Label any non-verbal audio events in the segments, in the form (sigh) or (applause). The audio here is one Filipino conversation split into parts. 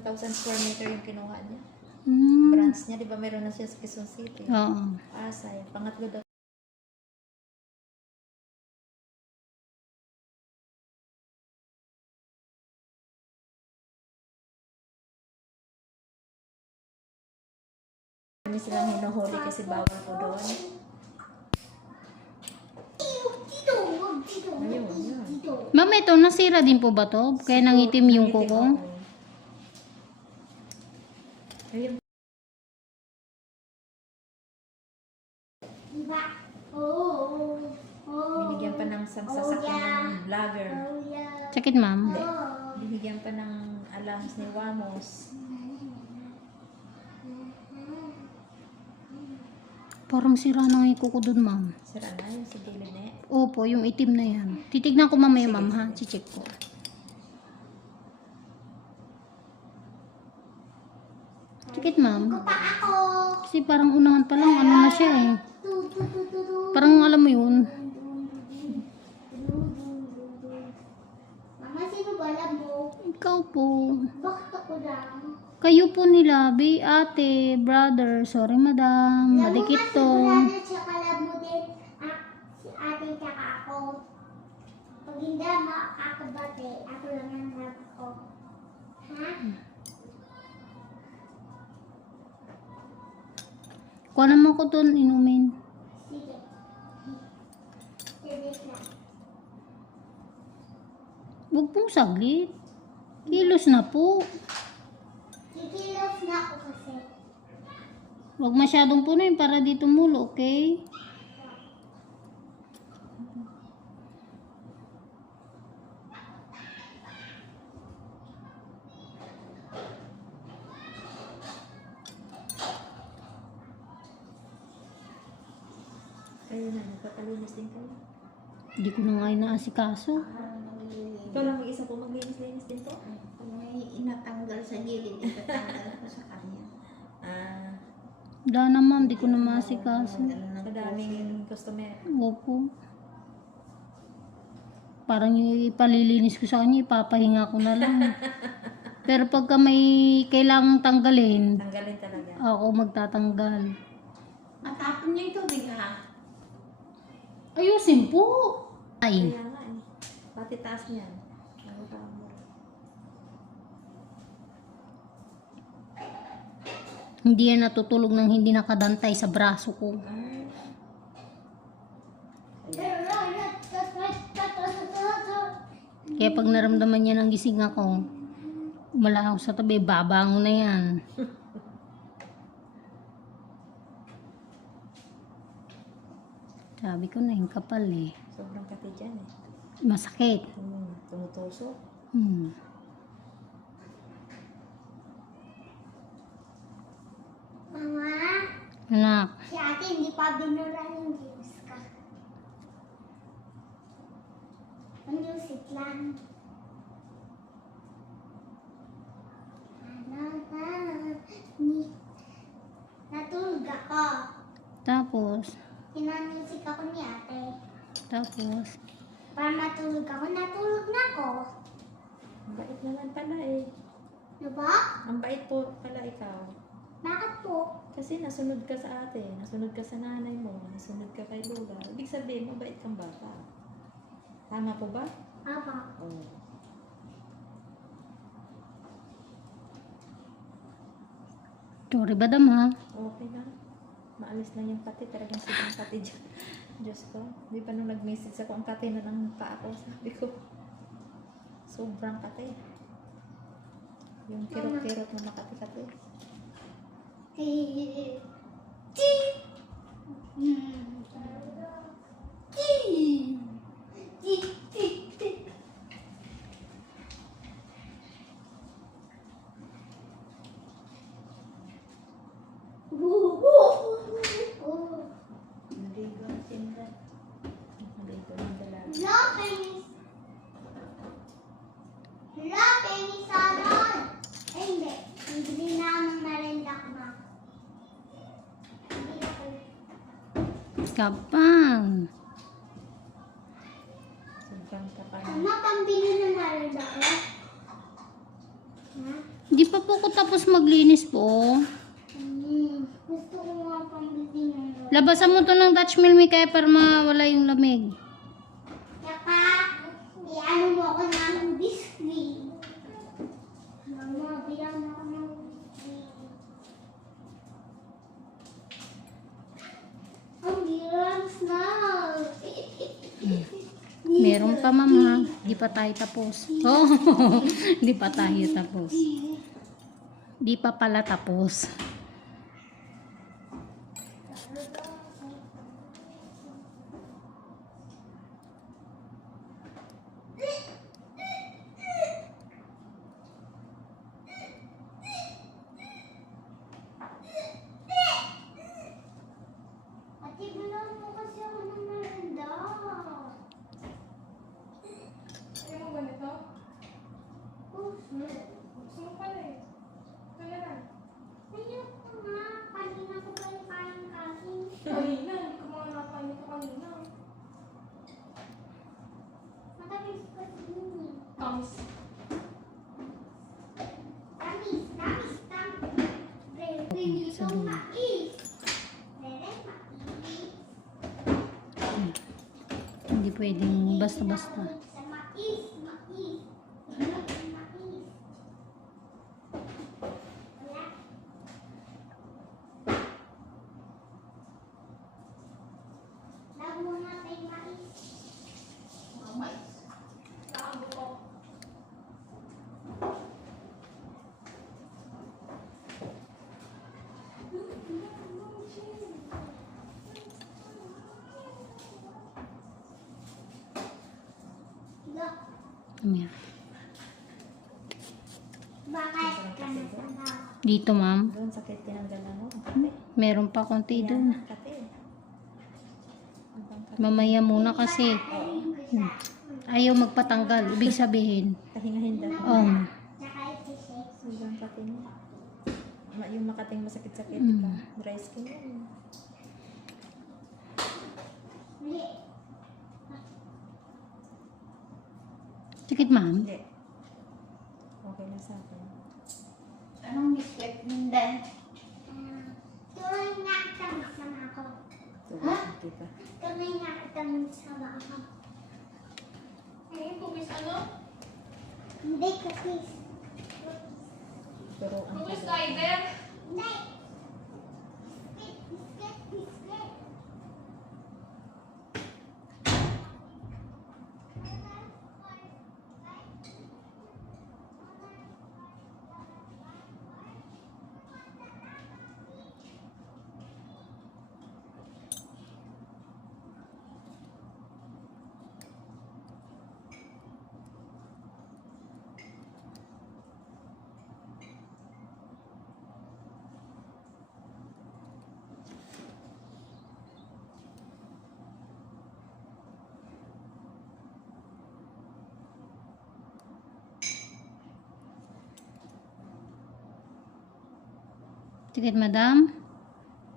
1,000 square meter yung kinuha niya. Hmm. Branch niya, di ba meron na siya sa Quezon City? Oo. Pasay. Pangatlo daw. Kami silang hinuhuli kasi bawal po doon. Ayun, yun. Ma'am, ito, nasira din po ba to? Kaya nangitim yung kuko? Ayun. Diba? Oo. Oo. Binigyan pa ng isang sasakyan ng vlogger. Oh, yeah. Sakit, ma'am. Oh. Binigyan pa ng allowance ni Wamos. Parang sira na yung kuko dun, ma'am. Sira na yun sa gilid na eh. Opo, yung itim na yan. Titignan ko mamaya, ma'am, ha? Chicheck ko. Sakit, ma'am. Pa ako. Kasi parang unahan pa lang, ano na siya eh. Parang alam mo yun. Mama, sino ba alam mo? Ikaw po. Bakit ako lang? Kayo po nila, be, ate, brother, sorry madam, madikit to. Brother tsaka alam mo din ah, si ate tsaka ako. Pag hindi mo ako lang ang ko. Ha? Kuha naman ko dun, inumin. Huwag pong saglit. Kilos na po. Kikilos na ako kasi. Huwag masyadong punuin para di tumulo, okay? Inaasikaso. Ikaw lang mag-isa po maglinis-linis din po. Kung may inatanggal sa gilid, itatanggal ko sa kanya. Ah, Wala na ma'am, di ko na maasikaso. madaming customer. Opo. Parang yung ipalilinis ko sa kanya, ipapahinga ko na lang. (laughs) Pero pagka may kailangang tanggalin, Tanggalin talaga. ako magtatanggal. Matapon niyo yung tubig ha. Ayusin po! Ay, Kaya nga eh. Pati taas niyan. Ano mo? hindi yan natutulog ng hindi nakadantay sa braso ko. Kaya pag naramdaman niya ng gising ako, umala ako sa tabi, babango na yan. (laughs) Sabi ko na, yung kapal eh. Sobrang kati dyan eh. Masakit. Hmm, tumutusok. Hmm. Mama, Anak, si ate hindi pa binura yung juice ka. Ang juice it lang. Ano Natulog ako. tapos, Pinamusik ako ni ate. tapos, Para matulog ako, natulog na ako. Ang bait naman pala eh. Diba? Ang bait po pala ikaw. Bakit po? Kasi nasunod ka sa ate, nasunod ka sa nanay mo, nasunod ka kay Lola. Ibig sabihin, mabait kang bata. Tama po ba? Apa. Oo. sorry badam ha. Okay na. Maalis na yung pati. Talagang sigang pati dyan. (laughs) Diyos ko. Di pa nung nag-message ako, ang kati na ng paa ko. Sabi ko, sobrang kati. Yung kirot-kirot na makati-kati. Chi! Hmm. Chi! Chi! Chi! Chi! Oh. Naligo ang tinda. Dito yung dalaga. Hello, Penny. Hello, Penny Salon. Eh, hindi. Hindi na ako ng merenda ko na. Hindi ako. Kapang. Sobrang kapal. Ano pambili ng ko? Ha? Hindi Hindi pa po ako tapos maglinis po. Hmm, gusto ko nga pambili ng Labasan mo to ng Dutch mill mi kaya para mawala yung lamig. Tsaka, i-ano mo ako ng biscuit. Mama, bilang ako ng biscuit. Ang bilang na. Meron pa mama. Di pa tayo tapos. (laughs) Oh, (laughs) di pa tayo tapos. Di pa pala tapos. Ate, bilang mo kasi ako ng merenda. Ayaw mo ganito? Oh, Gusto mo pala eh. Kaya na. ayoko nga. Kanina ko pa yung kain-kain. Kanina, hindi ko mga nakain ito kanina. Matamis kasi yun eh. Tamis. Tamis, tamis, tamis. Very little mais. Very mais. Hindi pwedeng basta-basta. Ayan. bakit ka nasama? Dito ma'am. Doon sakit tinanggalan mo. Meron pa konti Yan, doon. kate. Ang. Mamaya muna kasi. Hmm. Ayaw magpatanggal. Ibig sabihin. Kahingahin daw. Um, Tsaka isi-shake. Sobrang kate mo. Ma- Yung makating masakit-sakit. Mm. ka. Dry skin yan. Sakit ma'am. Hindi. Okay na sa akin. Anong nindan? Ah, Tuloy nga kita masama ako. Kita. Tuloy nga kita masama ako. Ngayon, kubis ano? Hindi, cookies. Pero ang Hindi. Biscuit, biscuit, Sakit madam.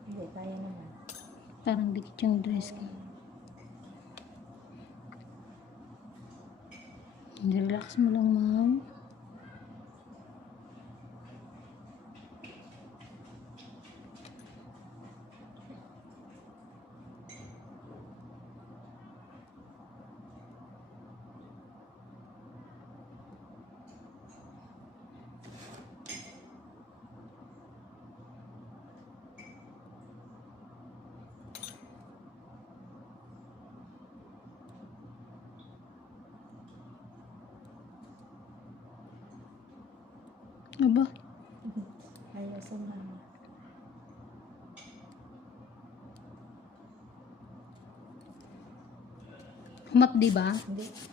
Hindi, kaya naman. Parang dikit yung dress ko. Relax mo lang ma'am. Aba, Ayaw sa mama. humap di ba? Hindi.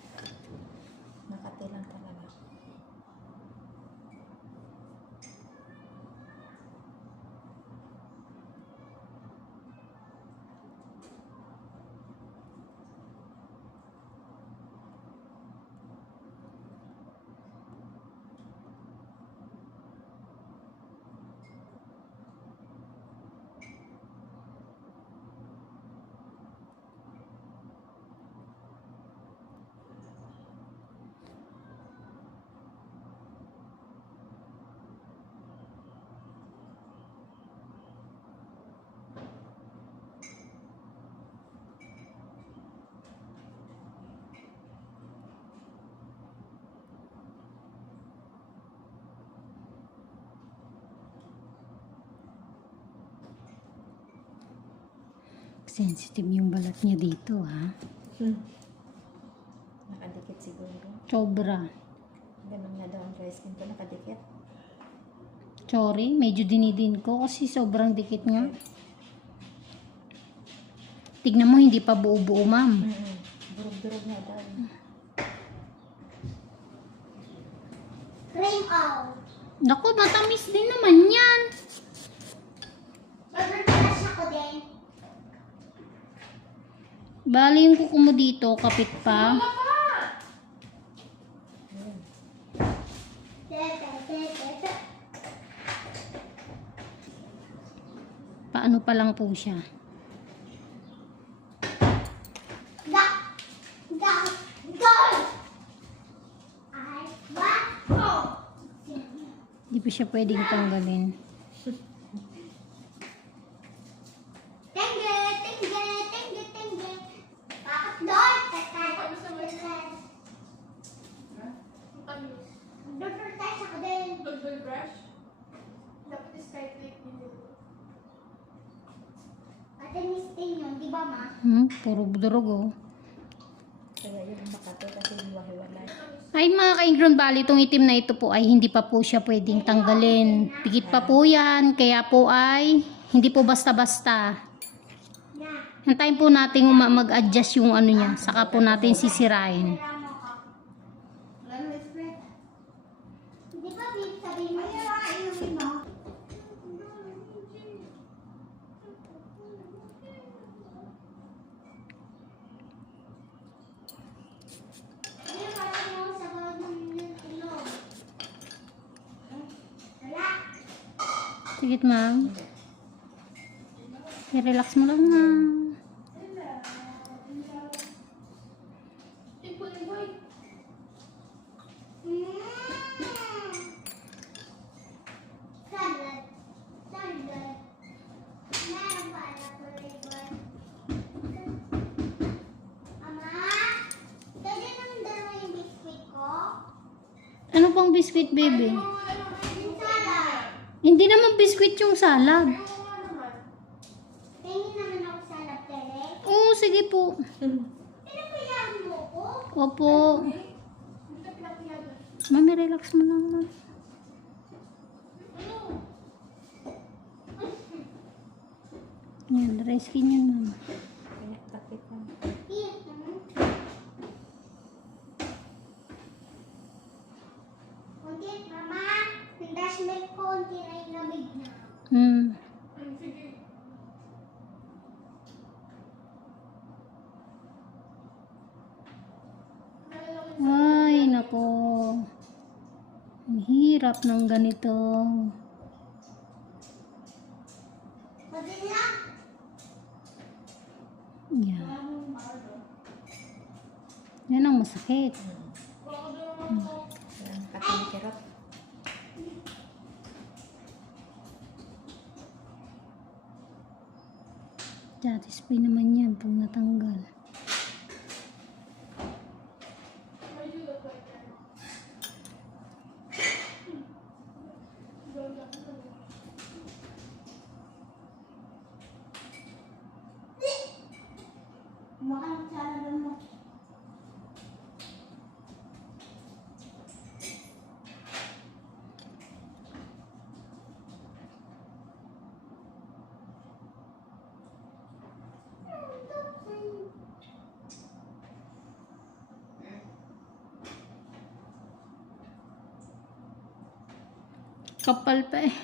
Sensitive yung balat niya dito, ha? Hmm. Nakadikit siguro. Sobra. Ganun na daw ang dry skin ko, nakadikit. Sorry, medyo dinidin ko kasi sobrang dikit niya. Tignan mo, hindi pa buo-buo, ma'am. Mm-mm. Durog-durog nga daw. Cream out. Naku, matamis din naman yan. Mag-refresh ako din. Bali yung kuko mo dito, kapit pa. Paano pa lang po siya. Ga, ga, go! I want go! Hindi pa siya pwedeng tanggalin. Ting yun, di ba ma? Hmm, puro durog oh. Kaya yun ang makate kasi hiwa-hiwalay. Ay mga ka-Ingron Valley, itong itim na ito po ay hindi pa po siya pwedeng tanggalin. Pikit pa po yan, kaya po ay hindi po basta-basta. Na. Hintayin po natin uma- mag-adjust yung ano niya, saka po natin sisirain. Kailangan mo ka. Di ba babe, sabi mo? Ay, ay, inumin mo. Ay, parang mo sa bawat ng ilong. Wala. Sige ma'am. I-relax mo lang ma'am. Ano pang biscuit baby? Salad. Hindi naman biscuit yung salad. Tingin naman ako salad, Tere. Oo, sige po. Pinapayahan mo ko? Opo. Mami, relax mo lang ma'am. Yan, dry skin yun ma'am. Kaya kapit lang. Iya, naman. Kunti, mama. Yung dash milk ko, kunti na yung lamig na. Hmm. Ay, nako. Ang hirap ng ganito. Pwede lang. Yan. Yan ang masakit. Yan, katimikirot. Satisfy naman yan pag natanggal. Kapal pa eh.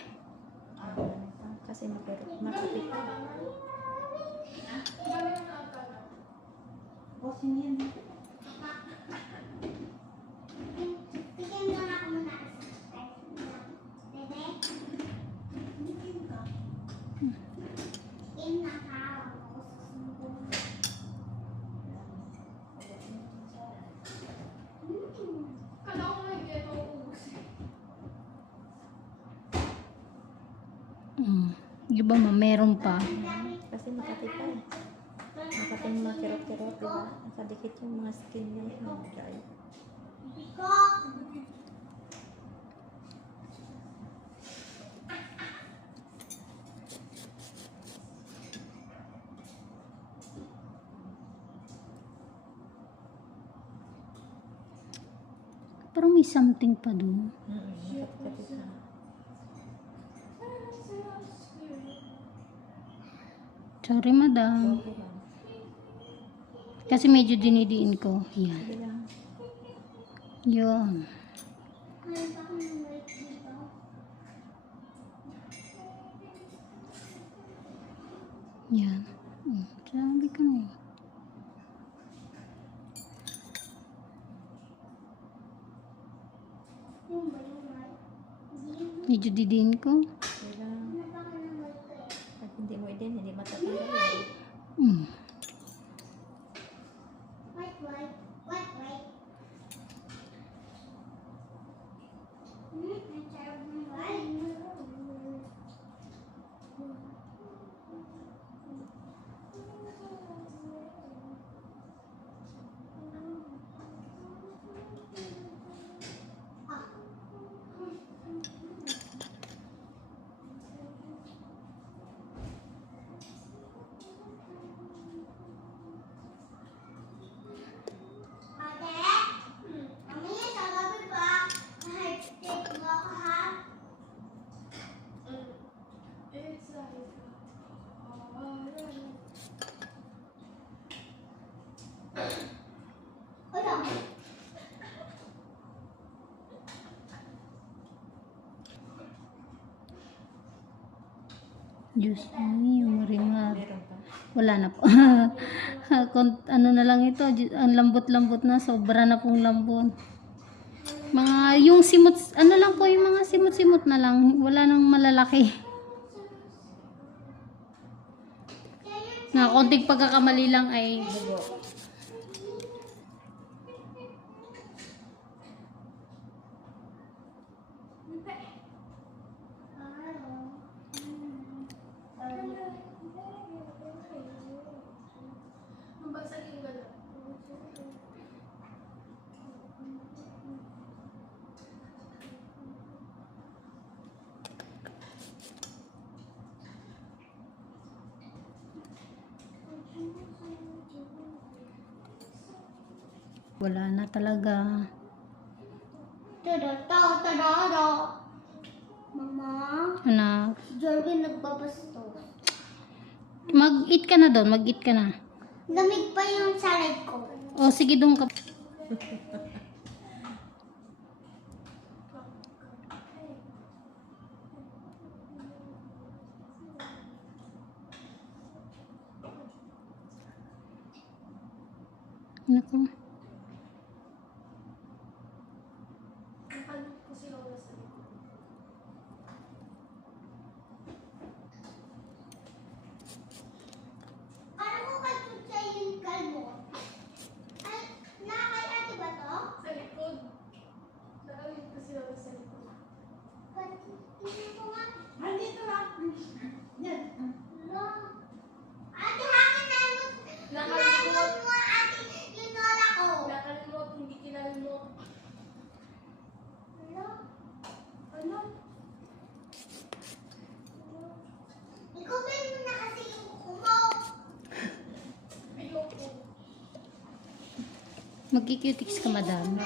Kasi makapit pa. Tignan Mm. Yung ba ma, meron pa. Kasi makati pa eh. Makati yung mga kirot-kirot, di ba? Nakadikit yung mga skin niya. Oh, dry. Pero may something pa doon. Mm -hmm. Sorry, madam. Kasi medyo dinidiin ko. Yan. Yun. Yan. Sabi ko na eh. Medyo didiin ko. Sige lang. Ano pa ako ng white ko eh. At hindi mo din, hindi matatanggal yun. Hmm. White, white, white, white. Hmm, ang sarap ng white. Ate, mamaya sa gabi pa, heart mo ako ha? Ano? Diyos. Meron pa. Wala na po. (laughs) Kon- ano na lang ito, ang lambot-lambot na, sobra na pong lambot. Mga, yung simot, ano lang po, yung mga simot-simot na lang, wala nang malalaki. Na konting pagkakamali lang ay Dugo. Wala na talaga. Tada, tada, tada. Mama, Anak, Jorvin nagbabasto. mag-eat ka na doon, mag-eat ka na. Lamig pa yung salad ko. O sige doon ka. (laughs) Naku. Ano ko kay Tutsa yung kalmo? Ay, nakakay ate ba to? Sa likod. Nakawit ko sila sa likod. Ba't- Tingnan ko nga. Andito lang. Yan. Lo. Ate, hakin na mo. Inaimot mo ate yung lola ko. Nakalimot, hindi kinalimot. Lo. Ano? Ikutin mo na kasi yung kuko mo. Ayoko. Magkikutics ka, madam.